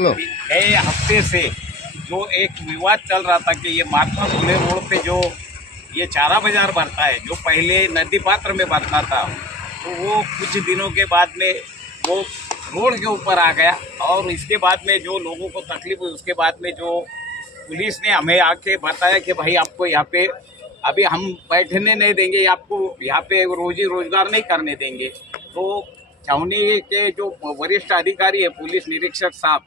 गए हफ्ते से जो एक विवाद चल रहा था कि ये महात्मा फुले रोड पे जो ये चारा बाजार भरता है, जो पहले नदी पात्र में भरता था, तो वो कुछ दिनों के बाद में वो रोड के ऊपर आ गया। और इसके बाद में जो लोगों को तकलीफ हुई, उसके बाद में जो पुलिस ने हमें आके बताया कि भाई आपको यहाँ पे अभी हम बैठने नहीं देंगे, आपको यहाँ पे रोजी रोजगार नहीं करने देंगे। तो छावनी के जो वरिष्ठ अधिकारी है, पुलिस निरीक्षक साहब,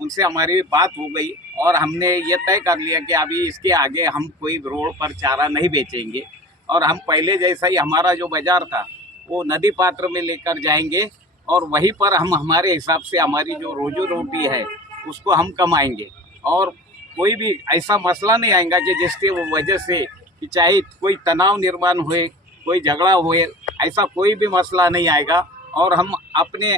उनसे हमारी बात हो गई और हमने ये तय कर लिया कि अभी इसके आगे हम कोई रोड पर चारा नहीं बेचेंगे और हम पहले जैसा ही हमारा जो बाजार था वो नदी पात्र में लेकर जाएंगे और वहीं पर हम हमारे हिसाब से हमारी जो रोजी रोटी है उसको हम कमाएंगे। और कोई भी ऐसा मसला नहीं आएगा कि जिसके वजह से कि चाहे कोई तनाव निर्माण हुए, कोई झगड़ा हुए, ऐसा कोई भी मसला नहीं आएगा। और हम अपने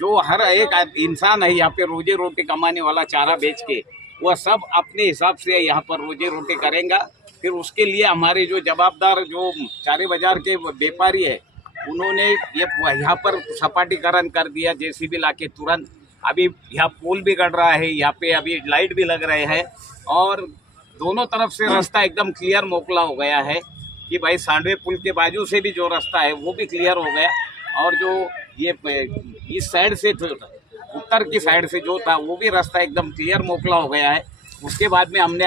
जो हर एक इंसान है यहाँ पे रोजी रोटी कमाने वाला चारा बेच के, वह सब अपने हिसाब से यहाँ पर रोजी रोटी करेंगे। फिर उसके लिए हमारे जो जवाबदार जो चारे बाजार के व्यापारी है, उन्होंने ये यहाँ पर सपाटीकरण कर दिया जेसीबी लाके तुरंत। अभी यहाँ पुल भी गड़ रहा है, यहाँ पे अभी लाइट भी लग रहे हैं और दोनों तरफ से रास्ता एकदम क्लियर मोकला हो गया है कि भाई सांडवे पुल के बाजू से भी जो रास्ता है वो भी क्लियर हो गया। और जो ये इस साइड से उत्तर की साइड से जो था वो भी रास्ता एकदम क्लियर मोकला हो गया है। उसके बाद में हमने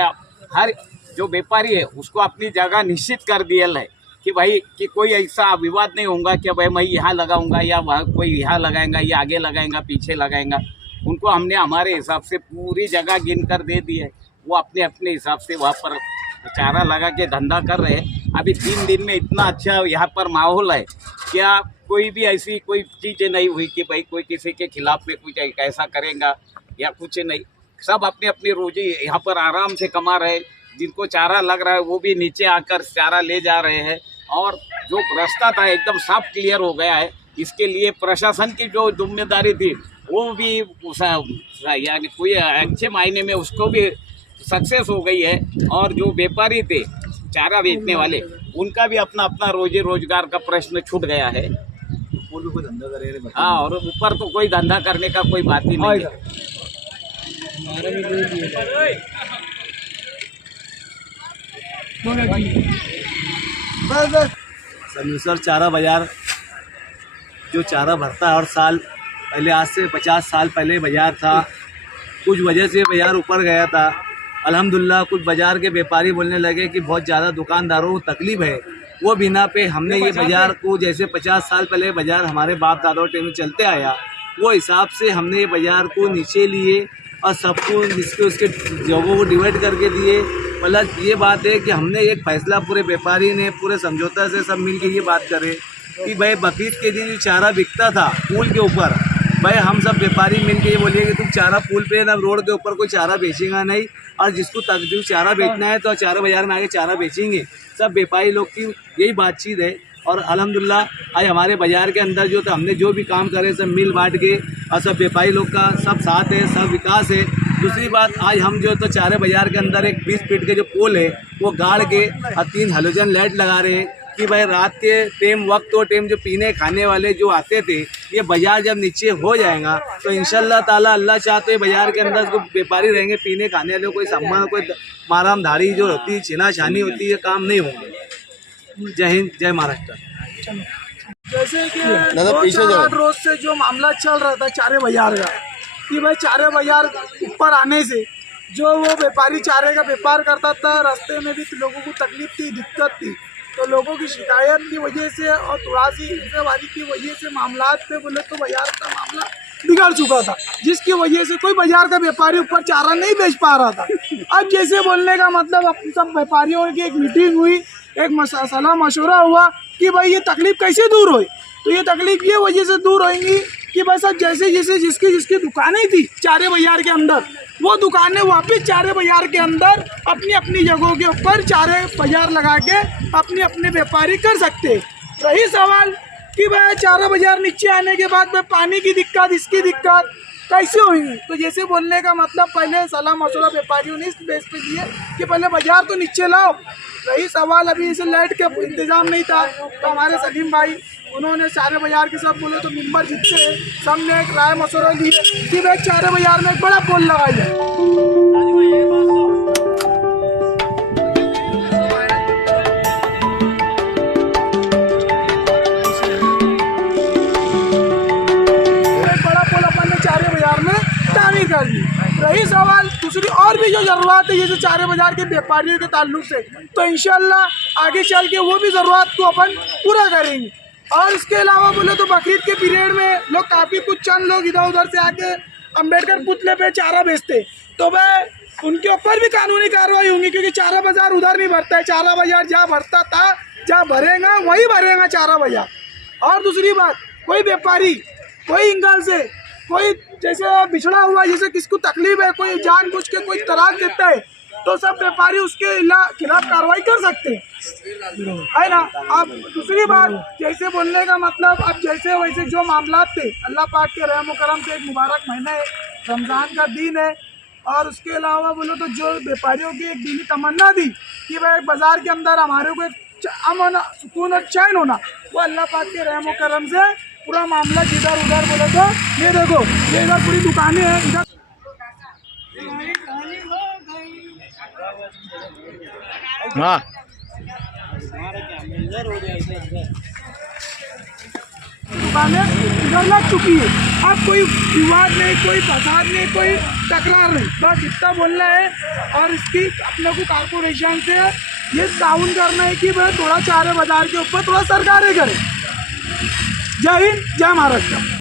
हर जो व्यापारी है उसको अपनी जगह निश्चित कर दिया है कि भाई कि कोई ऐसा विवाद नहीं होगा कि भाई मैं यहाँ लगाऊंगा या वह कोई यहाँ लगाएंगा या आगे लगाएंगा पीछे लगाएंगा। उनको हमने हमारे हिसाब से पूरी जगह गिन कर दे दी है, वो अपने अपने हिसाब से वहाँ पर चारा लगा के धंधा कर रहे हैं। अभी 3 दिन में इतना अच्छा यहाँ पर माहौल है, क्या कोई भी ऐसी कोई चीज़ नहीं हुई कि भाई कोई किसी के खिलाफ में कुछ ऐसा करेगा या कुछ नहीं। सब अपनी अपनी रोजी यहाँ पर आराम से कमा रहे हैं। जिनको चारा लग रहा है वो भी नीचे आकर चारा ले जा रहे हैं और जो रास्ता था एकदम साफ क्लियर हो गया है। इसके लिए प्रशासन की जो जिम्मेदारी थी वो भी यानी कोई अच्छे मायने में उसको भी सक्सेस हो गई है। और जो व्यापारी थे चारा बेचने वाले, उनका भी अपना अपना रोजी रोजगार का प्रश्न छूट गया है। कोई धंधा करे, हाँ, और ऊपर तो कोई धंधा करने का कोई बात ही नहीं है। सर चारा बाजार जो चारा भरता है हर साल, पहले आज से 50 साल पहले बाजार था। कुछ वजह से बाजार ऊपर गया था। अल्हम्दुलिल्लाह कुछ बाजार के व्यापारी बोलने लगे कि बहुत ज़्यादा दुकानदारों को तकलीफ है, वो बिना पे हमने ये बाजार को जैसे 50 साल पहले बाजार हमारे बाप दादाओं टाइम में चलते आया, वो हिसाब से हमने ये बाजार को नीचे लिए और सबको जिसके उसके जगहों को डिवाइड करके दिए। मतलब ये बात है कि हमने एक फैसला पूरे व्यापारी ने पूरे समझौता से सब मिल के ये बात करे कि भाई बकरीद के दिन जो चारा बिकता था पुल के ऊपर, भाई हम सब व्यापारी मिल के ये बोलिए कि तुम चारा पुल पे ना रोड के ऊपर कोई चारा बेचेगा नहीं, और जिसको जो चारा बेचना है तो चारा बाजार में आगे चारा बेचेंगे। सब व्यापारी लोग की यही बातचीत है। और अल्हम्दुलिल्लाह आज हमारे बाज़ार के अंदर जो था हमने जो भी काम करे सब मिल बांट के, और सब व्यापारी लोग का सब साथ है, सब विकास है। दूसरी बात, आज हम जो तो चारे बाज़ार के अंदर एक 20 फीट के जो पोल है वो गाड़ के और 3 हेलोजन लाइट लगा रहे हैं कि भाई रात के टाइम वक्त और टाइम जो पीने खाने वाले जो आते थे, ये बाज़ार जब नीचे हो जाएगा तो इंशाल्लाह ताला अल्लाह चाहते बाज़ार के अंदर जो व्यापारी रहेंगे पीने खाने वाले कोई सम्मान कोई मारामधारी जो होती है छीना छानी होती है काम नहीं होंगे। जय हिंद, जय महाराष्ट्र। जैसे कि 2-4 रोज से जो मामला चल रहा था चारे बाजार का, कि भाई चारे बाजार ऊपर आने से जो वो व्यापारी चारे का व्यापार करता था, रास्ते में भी लोगों को तकलीफ थी, दिक्कत थी, तो लोगों की शिकायत की वजह से और थोड़ा सी हिस्सेवारी की वजह से मामलात पे बोले तो बाजार का मामला बिगड़ चुका था, जिसकी वजह से कोई बाजार का व्यापारी ऊपर चारा नहीं बेच पा रहा था। अब जैसे बोलने का मतलब अब सब व्यापारियों की एक मीटिंग हुई, एक सलाह मशवरा हुआ कि भाई ये तकलीफ कैसे दूर होई। तो ये तकलीफ ये वजह से दूर होएंगी कि भाई सब जैसे जैसे जिसकी दुकानें थी चारे बाजार के अंदर, वो दुकानें वापस चारे बाजार के अंदर अपनी अपनी जगहों के ऊपर चारे बाजार लगा के अपने अपने व्यापारी कर सकते। रही सवाल कि भाई चारा बाजार नीचे आने के बाद में पानी की दिक्कत, इसकी दिक्कत, कैसे होंगी। तो जैसे बोलने का मतलब पहले सलाह मशवरा व्यापारियों ने इस बेस पे दिए कि पहले बाजार तो नीचे लाओ। रही सवाल अभी इसे लाइट का इंतजाम नहीं था, तो हमारे सलीम भाई उन्होंने चारे बाजार के सब बोले, तो मेंबर जितने हैं सब ने एक राय मशवरा लिए कि भाई चारे बाजार में एक बड़ा पोल लगाया जाए। कर दी। रही सवाल दूसरी और भी जो जरूरत है जैसे चारे बाजार के व्यापारियों के ताल्लुक से, तो इंशाल्लाह आगे चल के वो भी ज़रूरत को अपन पूरा करेंगे। और इसके अलावा बोले तो बकरीद के पीरियड में लोग काफ़ी कुछ चंद लोग इधर उधर से आके अम्बेडकर पुतले पे चारा बेचते, तो वह उनके ऊपर भी कानूनी कार्रवाई होंगी, क्योंकि चारा बाजार उधर नहीं भरता है। चारा बाजार जहाँ भरता था, जहाँ भरेगा वही भरेगा चारा बाजार। और दूसरी बात, कोई व्यापारी कोई एंगल से कोई जैसे बिछड़ा हुआ, जैसे किसको तकलीफ है, कोई जानबूझ के कोई तराक देता है, तो सब व्यापारी उसके खिलाफ कार्रवाई कर सकते हैं, है ना। अब दूसरी बात, जैसे बोलने का मतलब अब जैसे वैसे जो मामला थे, अल्लाह पाक के रहम करम से एक मुबारक महीना है, रमज़ान का दिन है। और उसके अलावा बोलो तो जो व्यापारियों की एक दिली तमन्ना थी कि भाई बाज़ार के अंदर हमारे को एक अमन होना, सुकून और चैन होना, वो अल्लाह पाक के रहम करम से पूरा मामला जिधर उधर बोले तो ये देखो, ये इधर पूरी दुकानें हैं, इधर हाँ दुकानें इधर लग चुकी है। अब कोई विवाद नहीं, कोई फसाद नहीं, कोई तकरार नहीं, बस इतना बोलना है। और इसकी अपने को कारपोरेशन से ये ताउन करना है कि भाई थोड़ा चारे बाजार के ऊपर थोड़ा सरकारें करें। जय हिंद, जय महाराष्ट्र।